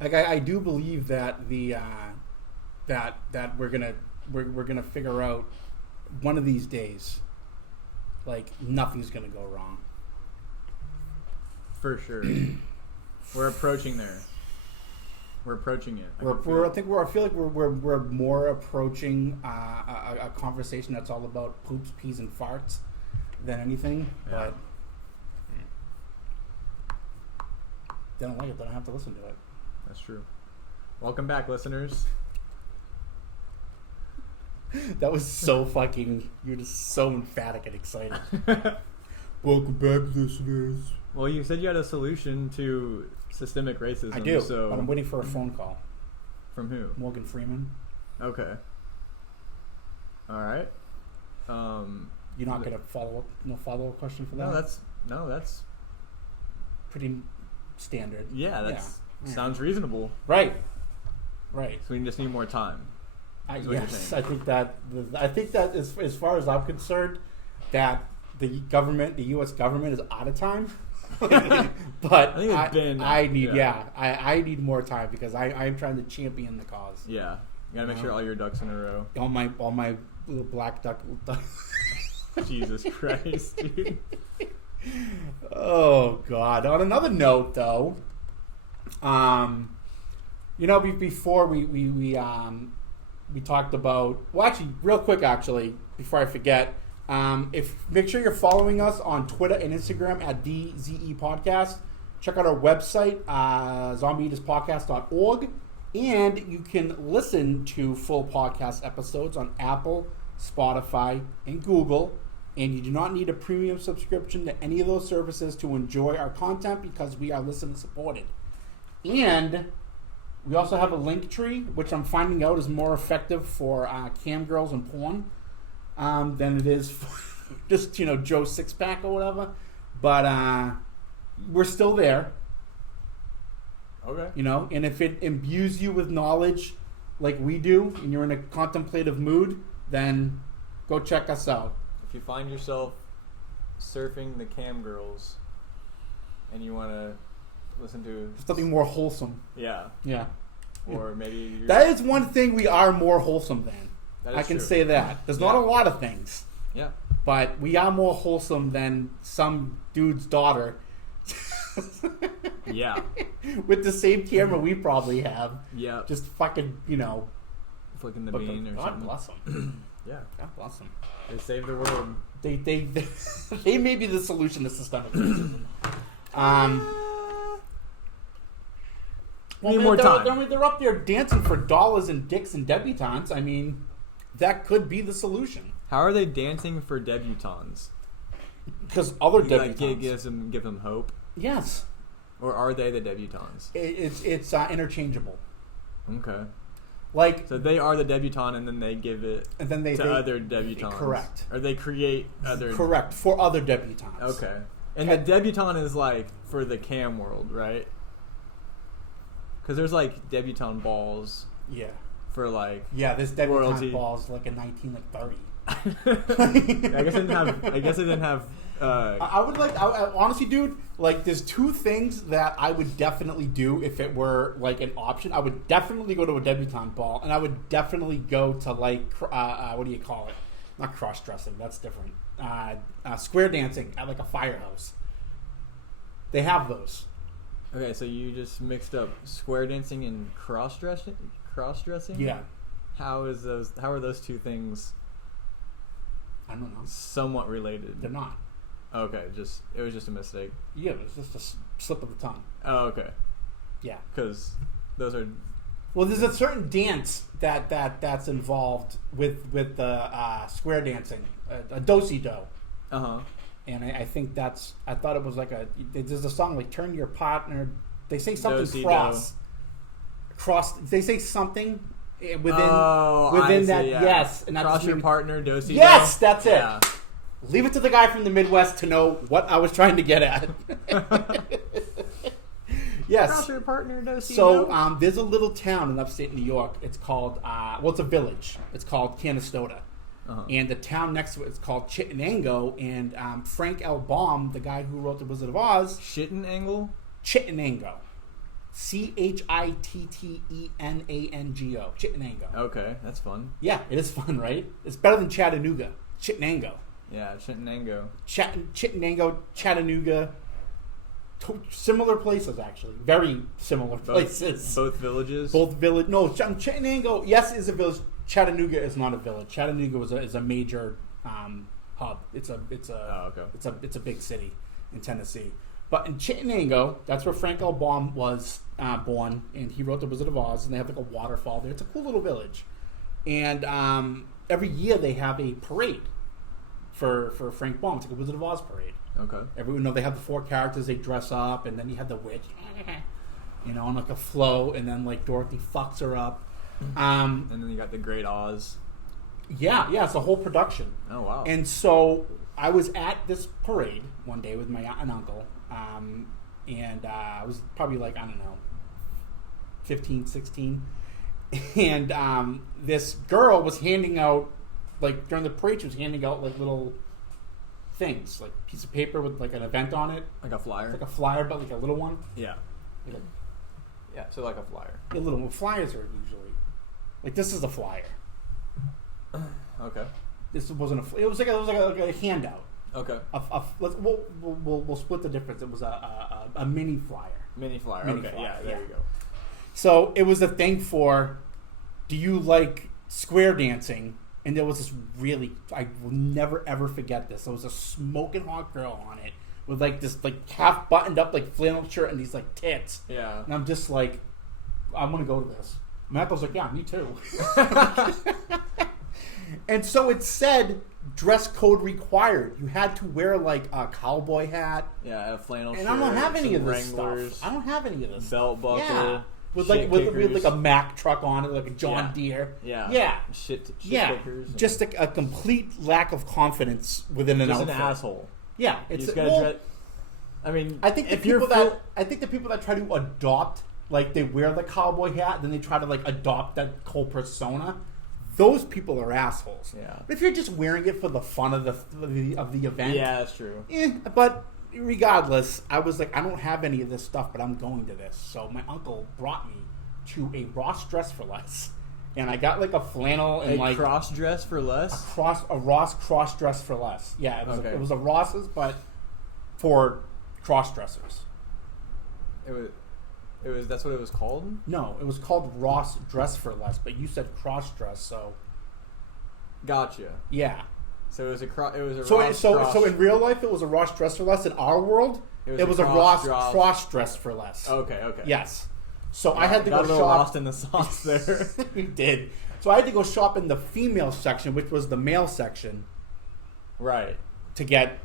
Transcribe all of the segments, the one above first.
Like I do believe that the that we're gonna figure out one of these days, like nothing's gonna go wrong. For sure. We're approaching there. We're approaching it. I feel like we're more approaching a conversation that's all about poops, peas, and farts than anything. Yeah. But they don't like it. They don't have to listen to it. That's true. Welcome back, listeners. That was so fucking. You're just so emphatic and excited. Welcome back, listeners. Well, you said you had a solution to systemic racism. I do, so but I'm waiting for a phone call. From who? Morgan Freeman. Okay. All right. You're not gonna follow up question for that? No, that's pretty standard. Yeah, sounds reasonable. Right. So we just need more time. Yes, I think that as far as I'm concerned, that the U.S. government is out of time. But I need more time because I'm trying to champion the cause. Yeah, you gotta make sure all your ducks in a row. All my little black duck. Jesus Christ, dude. Oh God. On another note, though, before we talked about. Well, actually, real quick, before I forget. Make sure you're following us on Twitter and Instagram at DZE Podcast. Check out our website, zombieeaterspodcast.org, and you can listen to full podcast episodes on Apple, Spotify, and Google. And you do not need a premium subscription to any of those services to enjoy our content because we are listener supported. And we also have a link tree, which I'm finding out is more effective for cam girls and porn. Than it is for just, Joe Sixpack or whatever. But we're still there. Okay. And if it imbues you with knowledge like we do and you're in a contemplative mood, then go check us out. If you find yourself surfing the cam girls and you want to listen to something more wholesome. Yeah. Or maybe that is one thing we are more wholesome than. I can say that. There's not a lot of things. Yeah. But we are more wholesome than some dude's daughter. Yeah. With the same camera we probably have. Yeah. Just fucking, flicking the bean or something. God bless them. Yeah. God bless them. They saved the world. They may be the solution to systemic racism. Need more time. They're up there dancing for dollars and dicks and debutantes. I mean, that could be the solution. How are they dancing for debutantes? Because other debutantes give them hope. Yes. Or are they the debutantes? It's interchangeable. Okay. Like, so they are the debutante, and then they give it to other debutantes. Correct. Or they create other. Correct, for other debutantes. Okay. And the debutante is like for the cam world, right? Because there's like debutante balls. Yeah. For like this debutante royalty. balls like in 1930. I guess I didn't have. I would honestly, dude. Like, there's two things that I would definitely do if it were like an option. I would definitely go to a debutante ball, and I would definitely go to like what do you call it? Not cross dressing. That's different. Square dancing at like a firehouse. They have those. Okay, so you just mixed up square dancing and cross dressing. Yeah. How are those two things? I don't know. Somewhat related. They're not. Okay, it was just a mistake. Yeah, it was just a slip of the tongue. Oh, okay. Yeah. Because those are. Well, there's a certain dance that's involved with the square dancing, a do-si-do. Uh-huh. And I think I thought it was like there's a song like "Turn Your Partner." They say something cross. They say something within that. Yeah. Yes, and cross your partner, do-si-do. Yes, that's it. Leave it to the guy from the Midwest to know what I was trying to get at. Yes. Cross your partner, do-si-do. So there's a little town in upstate New York. It's called it's a village. It's called Canastota. Uh-huh. And the town next to it is called Chittenango. And Frank L. Baum, the guy who wrote The Wizard of Oz. Chittenango? Chittenango. Chittenango. Chittenango. Okay, that's fun. Yeah, it is fun, right? It's better than Chattanooga. Chittenango. Yeah, Chittenango. Chittenango, Chattanooga. Similar places, actually. Very similar places. Both villages? Both village. No, Chittenango, yes, is a village. Chattanooga is not a village. Chattanooga is a major hub. It's a big city in Tennessee. But in Chittenango, that's where Frank L. Baum was born, and he wrote The Wizard of Oz, and they have like a waterfall there. It's a cool little village. And every year they have a parade for Frank Baum. It's like a Wizard of Oz parade. Okay. They have the 4 characters, they dress up, and then you have the witch, on like a float, and then like Dorothy fucks her up. And then you got the Great Oz. Yeah, it's a whole production. Oh, wow. And so I was at this parade one day with my aunt and uncle, and I was probably like, I don't know, 15, 16. And this girl was handing out, like during the parade, she was handing out like little things, like a piece of paper with like an event on it. Like a flyer? Like a flyer, but like a little one. Yeah. So like a flyer. A little one. Flyers are usually, like this is a flyer. Okay. This wasn't it was like a handout. Okay. We'll split the difference. It was a mini flyer. Mini flyer. Mini okay. flyer, Yeah. There you go. So it was a thing for, do you like square dancing? And there was this I will never ever forget this. There was a smoking hot girl on it with like this like half buttoned up like flannel shirt and these like tits. Yeah. And I'm just like, I'm gonna go to this. My uncle's like, yeah, me too. And so it said dress code required. You had to wear like a cowboy hat. Yeah, a flannel shirt. And I don't have any of this Wranglers, stuff. I don't have any of this. Belt buckle. Yeah. With like a Mack truck on it, like a John Deere. Yeah. Shit kickers. Just a complete lack of confidence within an outfit. Just an asshole. Yeah, it's dress. I mean, I think the people that try to adopt, like they wear the cowboy hat, then they try to like adopt that whole persona. Those people are assholes. Yeah. But if you're just wearing it for the fun of the event, yeah, that's true. But regardless, I was like, I don't have any of this stuff, but I'm going to this. So my uncle brought me to a Ross Dress for Less, and I got like a flannel and like cross dress for less. A Ross cross dress for less. Yeah, it was a Ross's, but for cross dressers. It was. That's what it was called. No, it was called Ross Dress for Less, but you said cross dress, so. Gotcha. Yeah. So it was a Ross so in real life it was a Ross Dress for Less. In our world, it was a Ross cross dress for less. Okay. Yes. So I had to go got a little shop. lost in the sauce there. We did. So I had to go shop in the female section, which was the male section. Right. To get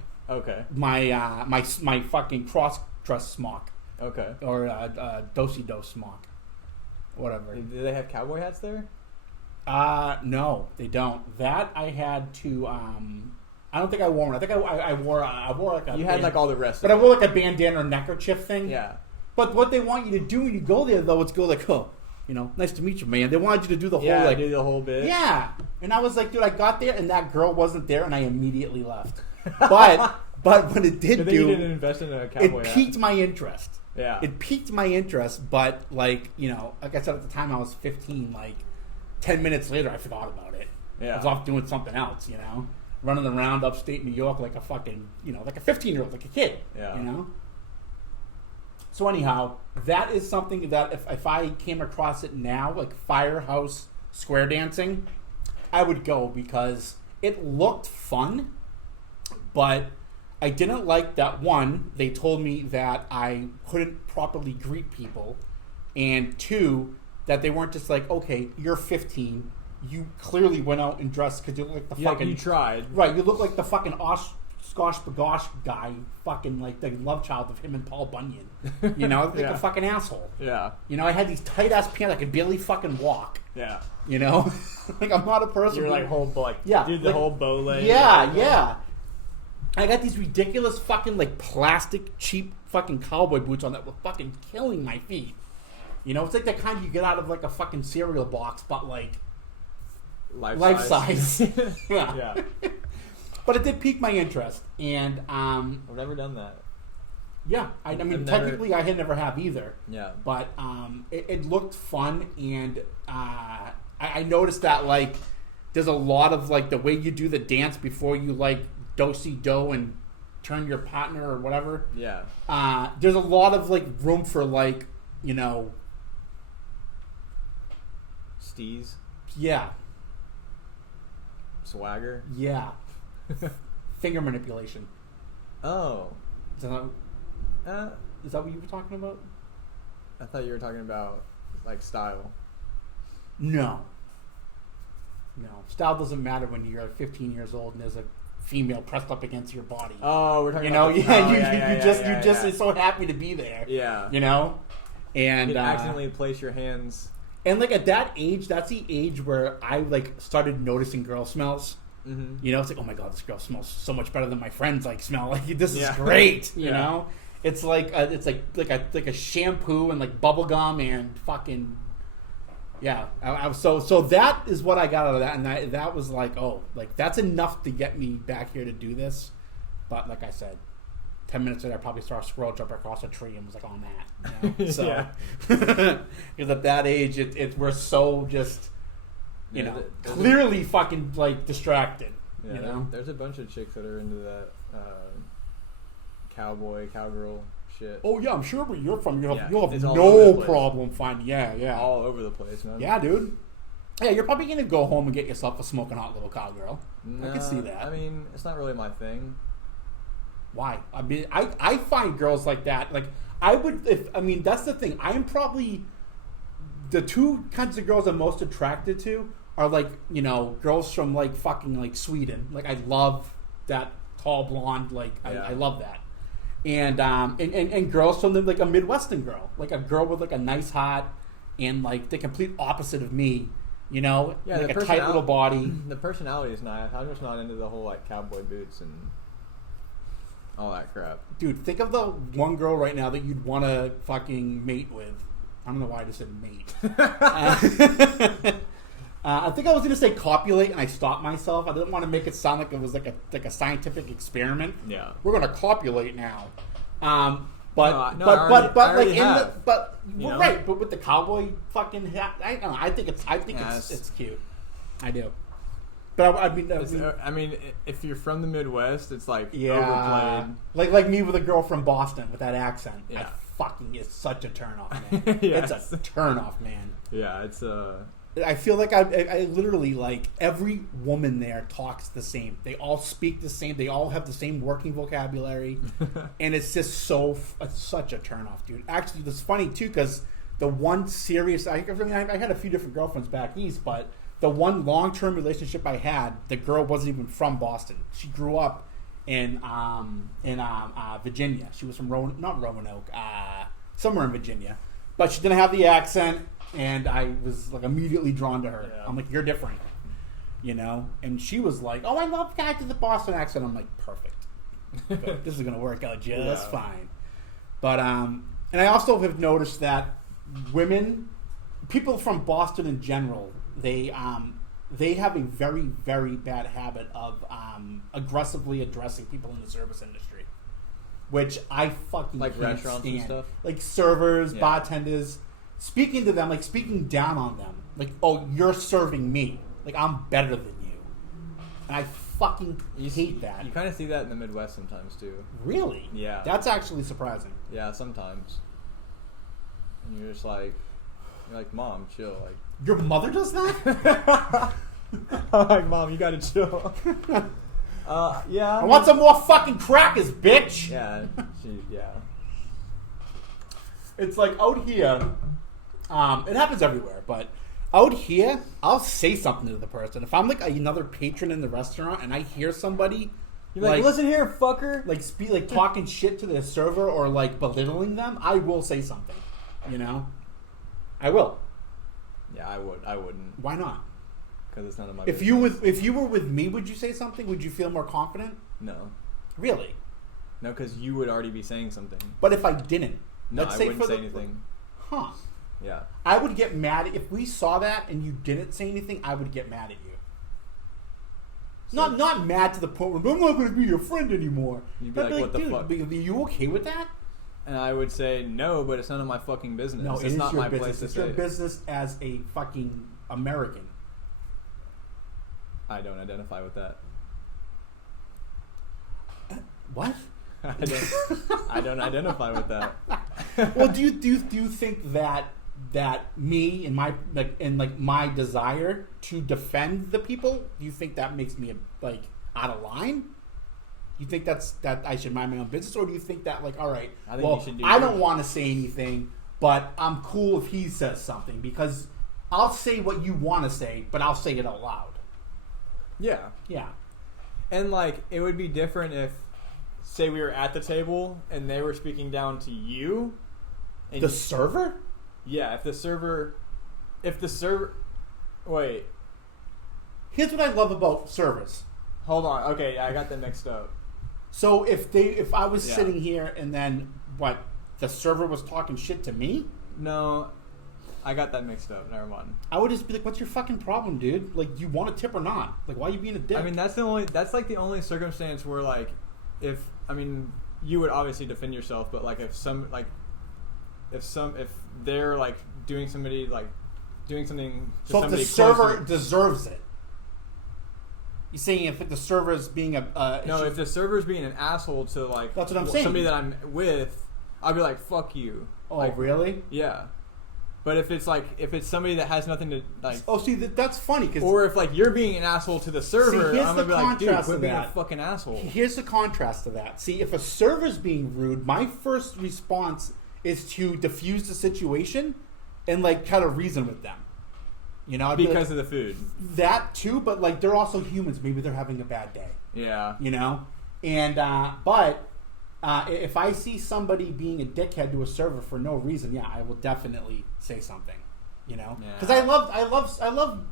my my fucking cross dress smock. Okay. Or do-si-do smock. Whatever. Do they have cowboy hats there? No, they don't. That I had to. I don't think I wore one. I think I wore like a. You had like all the rest. But I wore like a bandana or neckerchief thing. Yeah. But what they want you to do when you go there, though, is go like, oh, nice to meet you, man. They wanted you to do the whole do the whole bit. Yeah. And I was like, dude, I got there and that girl wasn't there, and I immediately left. But when it did you didn't invest in a cowboy it piqued my interest. Yeah. It piqued my interest, but like I said at the time I was 15. Like 10 minutes later, I forgot about it. Yeah. I was off doing something else. Running around upstate New York like a fucking like a 15-year-old, like a kid. Yeah. So anyhow, that is something that if I came across it now, like Firehouse Square Dancing, I would go because it looked fun, but I didn't like that, one, they told me that I couldn't properly greet people, and two, that they weren't just like, okay, you're 15, you clearly went out and dressed because you look like the fucking... you tried. Right, you look like the fucking Skosh Bagosh guy, fucking like the love child of him and Paul Bunyan. Like a fucking asshole. Yeah. I had these tight ass pants, I could barely fucking walk. Yeah. Like I'm not a person. You're like whole did the whole bow leg. Yeah. I got these ridiculous fucking like plastic cheap fucking cowboy boots on that were fucking killing my feet. It's like the kind you get out of like a fucking cereal box, but like life size. Yeah. But it did pique my interest, and I've never done that. Yeah, I mean, I've technically, I had never have either. Yeah. But it looked fun, and I noticed that like there's a lot of like the way you do the dance before you like do-si-do and turn your partner or whatever. Yeah. There's a lot of like room for like Steez. Yeah. Swagger. Yeah. Finger manipulation. Oh. Is that what you were talking about? I thought you were talking about like style. No. Style doesn't matter when you're 15 years old and there's a female pressed up against your body. Oh, we're talking about... you just are so happy to be there. Yeah. And you accidentally place your hands. And like at that age, that's the age where I like started noticing girl smells. Mm-hmm. It's like, oh my god, this girl smells so much better than my friends like smell. Like this is great. You know, it's like a shampoo and like bubble gum and fucking So that is what I got out of that, and that was like, oh, like that's enough to get me back here to do this. But like I said, 10 minutes later, I probably saw a squirrel jump across a tree and was like on that. So because at that age, we're so just. Clearly fucking like distracted. Yeah, there's a bunch of chicks that are into that cowgirl shit. Oh yeah, I'm sure where you're from, you'll have no no problem finding. Yeah, all over the place, man. Yeah, dude. Yeah, you're probably gonna go home and get yourself a smoking hot little cowgirl. I can see that. I mean, it's not really my thing. Why? I mean, I find girls like that. Like I would, that's the thing. I am probably the two kinds of girls I'm most attracted to are like, girls from like fucking like Sweden. Like I love that tall blonde, like I love that. And girls from like a Midwestern girl. Like a girl with like a nice hat and like the complete opposite of me, like a tight little body. The personality is nice. I'm just not into the whole like cowboy boots and all that crap. Dude, think of the one girl right now that you'd want to fucking mate with. I don't know why I just said mate. I think I was going to say copulate, and I stopped myself. I didn't want to make it sound like it was like a scientific experiment. Yeah, we're going to copulate now. But with the cowboy fucking hat, I don't know. I think it's cute. I do. But I mean, if you're from the Midwest, it's like overplayed. Like me with a girl from Boston with that accent. Yeah. It's such a turn off, man. It's a turn off, man. Yeah, it's I feel like I literally like every woman there talks the same. They all speak the same. They all have the same working vocabulary, and it's just such a turn off, dude. Actually, it's funny too because the one serious I had a few different girlfriends back east, but the one long-term relationship I had, the girl wasn't even from Boston. She grew up in Virginia. She was from not Roanoke, somewhere in Virginia, but she didn't have the accent. And I was like immediately drawn to her. Yeah. I'm like, you're different, And she was like, "Oh, I love guys with the Boston accent." I'm like, perfect. Good. This is gonna work out just fine. But and I also have noticed that people from Boston in general, they have a very, very bad habit of aggressively addressing people in the service industry, which I fucking like can't restaurants stand. And stuff, like servers, bartenders. Speaking to them, like speaking down on them, like, oh, you're serving me, like I'm better than you, and I fucking hate that. You kind of see that in the Midwest sometimes too. Really? Yeah. That's actually surprising. Yeah, sometimes. And you're just like, Mom, chill. Like your mother does that? I'm like, Mom, you gotta chill. Yeah. I want some more fucking crackers, bitch. Yeah. It's like out here. It happens everywhere, but out here, I'll say something to the person. If I'm like another patron in the restaurant and I hear somebody, you're like, listen here, fucker, like talking shit to the server or like belittling them, I will say something. I will. Yeah, I wouldn't. Why not? Because it's none of my. If you were with me, would you say something? Would you feel more confident? No. Really? No, because you would already be saying something. But if I didn't, no, I wouldn't say anything. Huh. Yeah. I would get mad if we saw that and you didn't say anything. I would get mad at you. So not mad to the point where I'm not going to be your friend anymore. You'd be like, what the fuck? Are you okay with that? And I would say no, but it's none of my fucking business. No, it's not your my business. place to it's say. your business as a fucking American. I don't identify with that. What? I don't identify with that. Well, do you think that me and my desire to defend the people, do you think that makes me like out of line? Do you think that I should mind my own business, or do you think that like, all right, I don't want to say anything, but I'm cool if he says something, because I'll say what you want to say, but I'll say it out loud. Yeah. Yeah. And like, it would be different if, say, we were at the table and they were speaking down to you. And the server? Yeah, if the server, wait. Here's what I love about servers. Hold on. Okay, I got that mixed up. So if I was sitting here and then the server was talking shit to me? No, I got that mixed up. Never mind. I would just be like, "What's your fucking problem, dude? Like, you want a tip or not? Like, why are you being a dick?" I mean, that's like the only circumstance where like, if you would obviously defend yourself, but like if they're like doing something to so somebody if the server closer, deserves it. You're saying if the server is being if the server's being an asshole to like, that's what I'm saying, somebody that I'm with, I'd be like, fuck you. Oh, like, really? Yeah. But if it's somebody that has nothing to like, that's funny, or if like you're being an asshole to the server, I'm gonna be like, dude, quit being a fucking asshole. Here's the contrast to that. See, if a server's being rude, my first response is to diffuse the situation and like kind of reason with them. You know, because of the food. That too, but like they're also humans. Maybe they're having a bad day. Yeah. You know, and but if I see somebody being a dickhead to a server for no reason, yeah, I will definitely say something. You know, because I love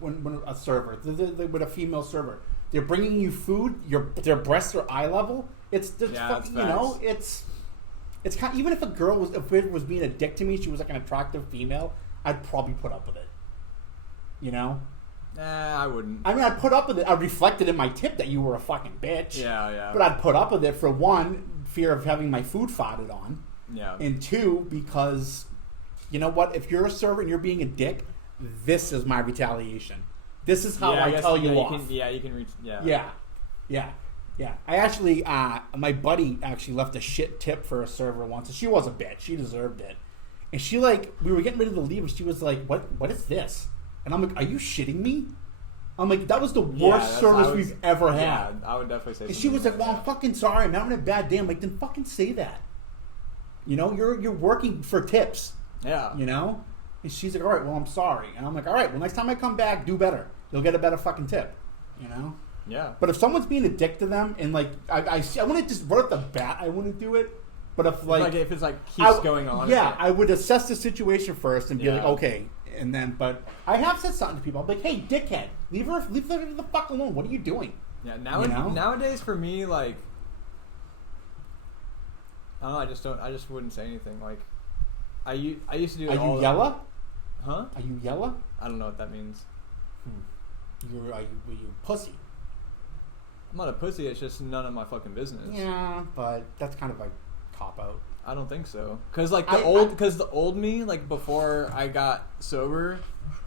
when a server, with a female server, they're bringing you food, their breasts are eye level. It's fucking, you know, it's kind of, even if it was being a dick to me, she was like an attractive female, I'd probably put up with it. You know? I wouldn't. I mean, I'd put up with it. I reflected in my tip that you were a fucking bitch. Yeah. But I'd put up with it for one, fear of having my food farted on. Yeah. And two, because, you know what? If you're a server and you're being a dick, this is my retaliation. This is how I tell you off. You can reach. Yeah. I actually, my buddy actually left a shit tip for a server once. And she was a bitch. She deserved it. And she we were getting ready to leave, and she was like, what is this? And I'm like, are you shitting me? I'm like, that was the worst service we've ever had. Yeah, I would definitely say. And she was like, well, I'm fucking sorry. I'm having a bad day. I'm like, then fucking say that. You know, you're working for tips. Yeah. You know? And she's like, all right, well, I'm sorry. And I'm like, all right, well, next time I come back, do better. You'll get a better fucking tip. You know? Yeah. But if someone's being a dick to them, and like, I wouldn't just right off the bat, I wouldn't do it. But if it's like keeps going on. Yeah, I would assess the situation first and be like, okay. And then, but I have said something to people. I'm like, hey, dickhead, leave her the fuck alone. What are you doing? Yeah, nowadays for me, like, I don't know, I just wouldn't say anything. Like, I used to do it all. Are you yella? Huh? Are you yella? I don't know what that means. Were you pussy? I'm not a pussy. It's just none of my fucking business. Yeah, but that's kind of a cop out. I don't think so. Cause like the old me, like before I got sober,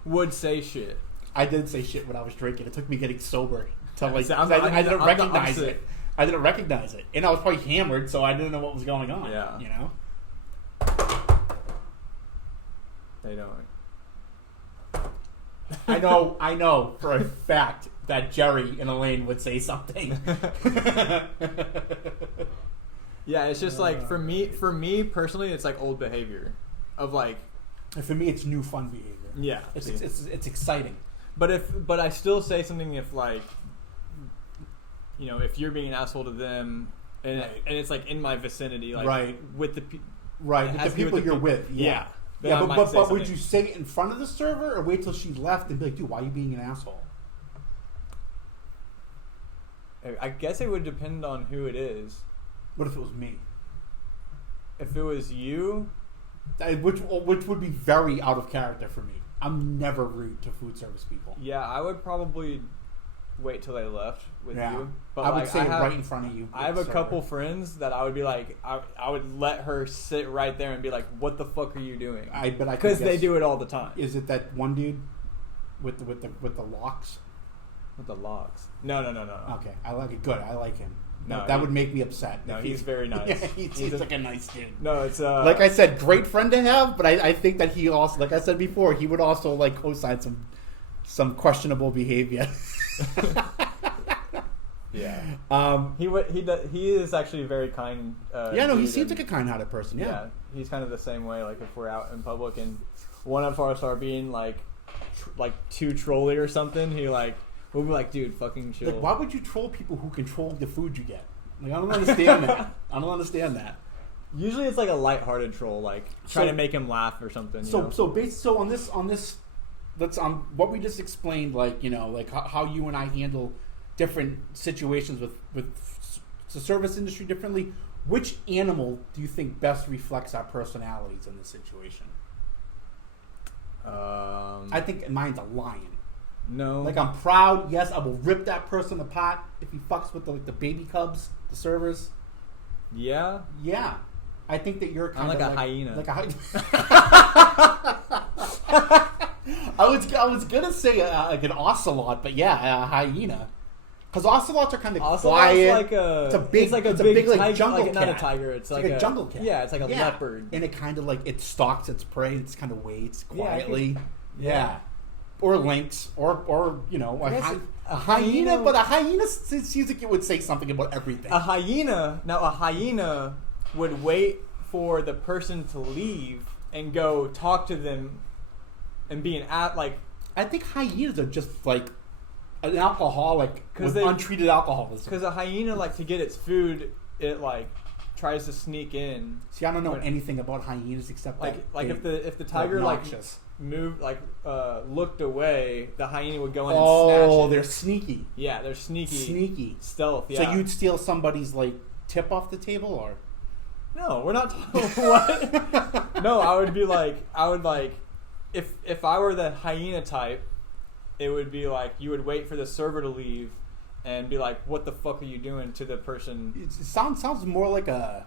would say shit. I did say shit when I was drinking. It took me getting sober to like. So I didn't recognize it. I didn't recognize it, and I was probably hammered, so I didn't know what was going on. Yeah, you know. They don't. I know for a fact that Jerry and Elaine would say something. Yeah, it's just like for me personally, it's like old behavior, of like. And for me, it's new fun behavior. Yeah, it's exciting. But I still say something if like, you know, if you're being an asshole to them, and it's like in my vicinity, like with the people you're with. Yeah. Yeah, but would you say it in front of the server or wait till she left and be like, dude, why are you being an asshole? I guess it would depend on who it is. What if it was me? If it was you? Which would be very out of character for me. I'm never rude to food service people. Yeah, I would probably... wait till they left with Yeah. you. But I would like, say I have, right in front of you. I have a couple friends that I would be like, I would let her sit right there and be like, "What the fuck are you doing?" Because they do it all the time. Is it that one dude with the locks? With the locks? No. Okay, I like it. Good, I like him. No, that would make me upset. No, he's very nice. Yeah, he's like a nice dude. No, it's like I said, great friend to have. But I think that he also, like I said before, he would also like co-sign some questionable behavior. Yeah. He is actually a very kind. He seems like a kind-hearted person. Yeah. He's kind of the same way. Like if we're out in public and one of us are being like too trolly or something, we'll be like, dude, fucking chill. Like, why would you troll people who control the food you get? Like, I don't understand that. I don't understand that. Usually it's like a lighthearted troll, like trying to make him laugh or something. So on this, let's what we just explained, like how you and I handle different situations with the service industry differently. Which animal do you think best reflects our personalities in this situation? I think mine's a lion. No. Like, I'm proud. Yes, I will rip that person apart if he fucks with the baby cubs, the servers. Yeah. Yeah. I think that you're kind of like a hyena. Like a hyena. I was gonna say like an ocelot, but yeah, a hyena. Because ocelots are kind of quiet. It's a big tiger, jungle cat. Not a tiger. It's like a jungle cat. Yeah, it's like a leopard. And it kind of it stalks its prey. It kind of waits quietly. Yeah. Or lynx, or a hyena. But a hyena seems like it would say something about everything. A hyena would wait for the person to leave and go talk to them and be I think hyenas are just like an alcoholic with untreated alcoholism. Because a hyena, to get its food, it tries to sneak in. See, I don't know anything about hyenas except if the tiger moved looked away, the hyena would go in and snatch it. Oh, they're sneaky. Yeah, they're sneaky stealth. Yeah. So you'd steal somebody's tip off the table, or no? We're not talking what? No, I would if I were the hyena type, it would be you would wait for the server to leave and be like, "What the fuck are you doing?" to the person. It sounds more like a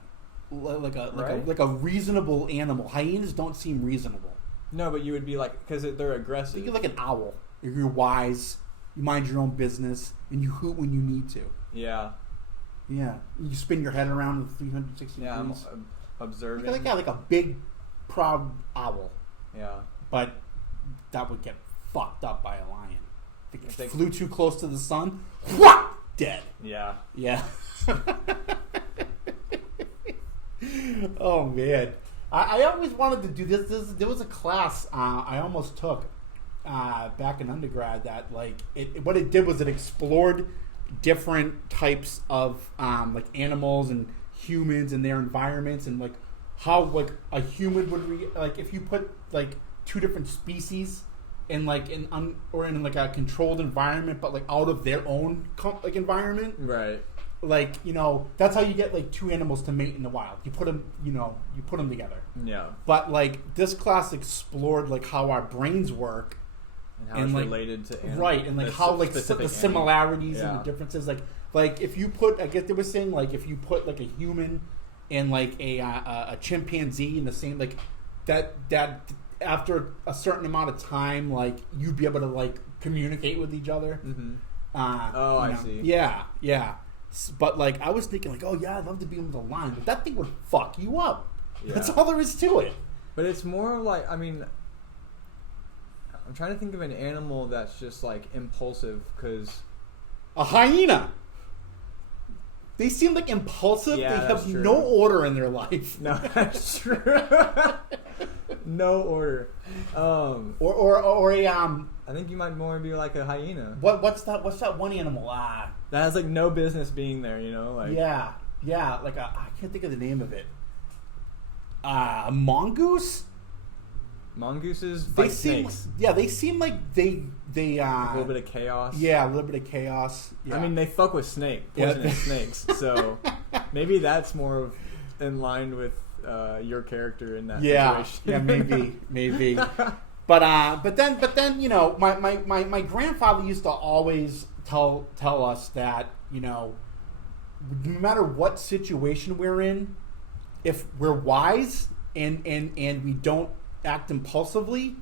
reasonable animal. Hyenas don't seem reasonable. No, but you would be because they're aggressive. You're like an owl. You're wise. You mind your own business, and you hoot when you need to. Yeah. Yeah. You spin your head around with 360 degrees. I'm observing. Like a big, proud owl. Yeah. But that would get fucked up by a lion. If it flew too close to the sun, dead. Yeah. Yeah. Oh, man. I always wanted to do this. There was a class I almost took back in undergrad that what it did was it explored different types of animals and humans and their environments, and how a human would if you put two different species in in a controlled environment, but out of their own environment, right? That's how you get two animals to mate in the wild. You put them together. Yeah. But this class explored how our brains work and how it's related to animals. Right, and how the similarities and the differences. If you put, I guess they were saying if you put a human and a chimpanzee in the same that after a certain amount of time you'd be able to communicate with each other. Mm-hmm. I see. Yeah. But I was thinking oh yeah, I'd love to be with a lion, but that thing would fuck you up. Yeah. That's all there is to it. But it's more I'm trying to think of an animal that's just impulsive, because a hyena. They seem impulsive. Yeah, they have true. No order in their life. No, that's true. No order. Or a I think you might more be like a hyena. What's that one animal? That has no business being there. Yeah. I can't think of the name of it. A mongoose. Mongooses They fight seem snakes. they seem like they a little bit of chaos. Yeah, a little bit of chaos. Yeah. I mean, they fuck with poisonous snakes, so maybe that's more in line with your character in that situation. Yeah, maybe. But then my grandfather used to always tell us that, no matter what situation we're in, if we're wise and we don't act impulsively,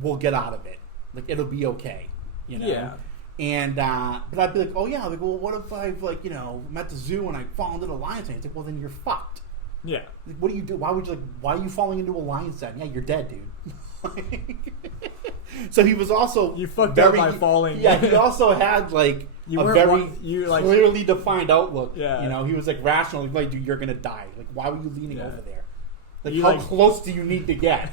we'll get out of it. Like, it'll be okay, Yeah. And but I'd be like, oh yeah, like, well, what if I've I'm at the zoo and I fall into the lion's den? It's like, well, then you're fucked. Yeah. Like, what do you do? Why are you falling into a lion's den? Yeah, you're dead, dude. So he was also You fucked up by falling. Yeah, he also had You a weren't very clearly defined outlook. Yeah. He was rational. He's like, dude, you're gonna die. Like, why were you leaning over there? Like, You, how close do you need to get?